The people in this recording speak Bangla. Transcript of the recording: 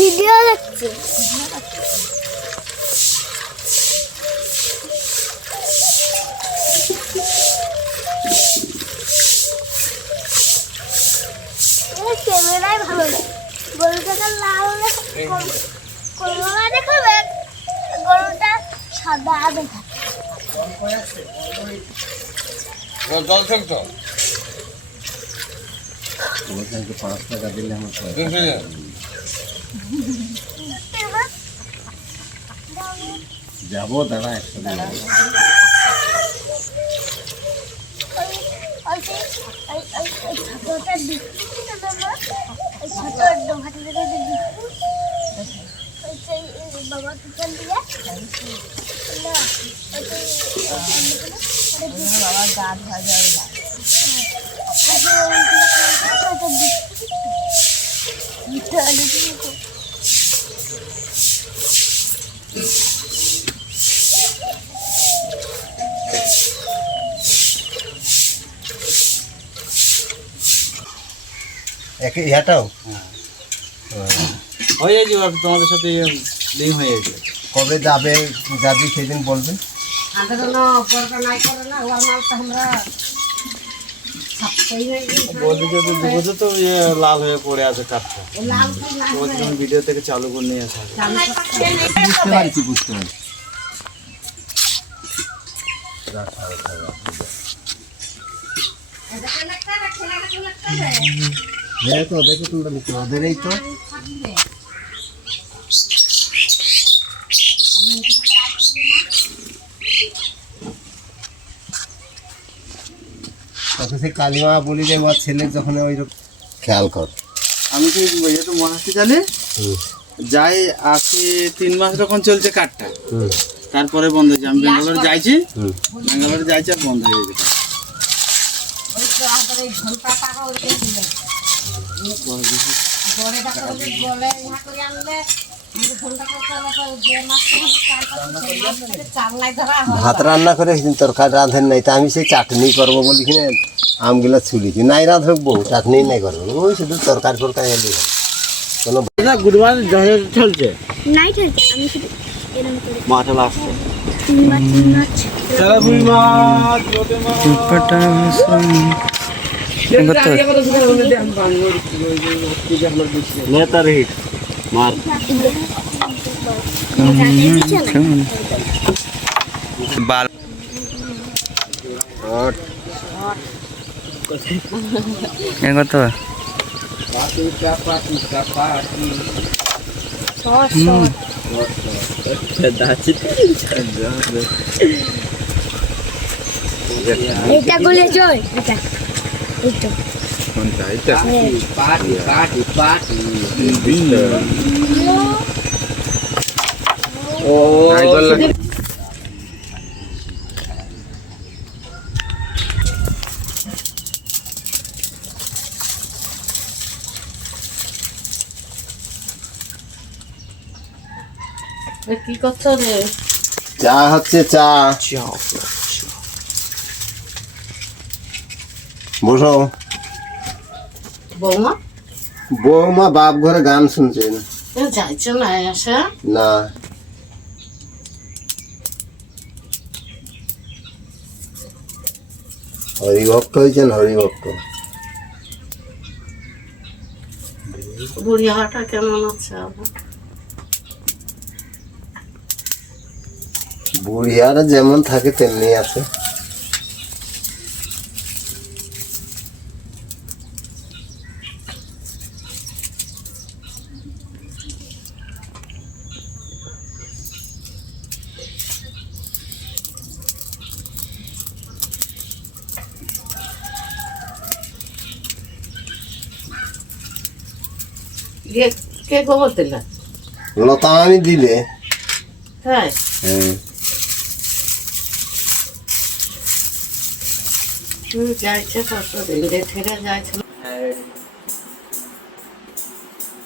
ভিডিও দেখছি। ক্যামেরায় ভালো গরুটা লাল দেখাবে, গরুটা সাদা দেখাবে। জল ফেলতো 5 টাকা দিলে আমার যাবো দাঁড়া একসাথে বাবা কিচেন দিয়ে বাবা গা ধোয়া যায় ইয়াটাও হয়ে যাবে তোমাদের সাথে লিঙ্ক হয়ে যাবে। কবে যাবে যাবি সেদিন বলবেন। বলছি যে দুপুরে তো লাল হয়ে পড়ে আছে কাঠটা, ভিডিও থেকে চালু করে নিয়ে আসা। বুঝতে পারছি দেখো দেখো তোমরা লিখো ওদেরই তো সেই কালিমা বলি যে আমার ছেলের যখন ওই খেয়াল কর। আমি তো তো মহারাষ্ট্র জানি যাই আজকে 3 মাস যখন চলছে কাঠটা, তারপরে বন্ধ হয়েছে। আমি ব্যাঙ্গালোরে যাইছি আর বন্ধ হয়ে গেছে। ভাত রান্না করে তরকারি রাঁধেন নাই, তা আমি সেই চাটনি করবো বলি কিনে আমগুলা ছুলিছি নাই রাঁধব বউ চাটনি নাই করবো, ওই শুধু তরকারি ফরকারি এলি কোনো গুরুবার চলছে নাই চলছে। আমি শুধু এরকম করে মাছ আসছে মাছ নেতার হিট মার বাল কত এটা বলে চল এটা এটা কোনটা এটা ও কি করছো রে? চা হচ্ছে চা। বসো। বৌমা বৌমা বাপ ঘরে গান শুনছে না যাইছো না আসা না হরিভক্ত হয়েছেন হরিভক্ত। বুড়ি হাটা কেমন আছে? বুড়িয়ারা যেমন থাকে তেমনি আছে। কে খবর দিলা? লতা আমি দিলে হ্যাঁ যাইছে 5 দিন ছেড়ে যাইছিল।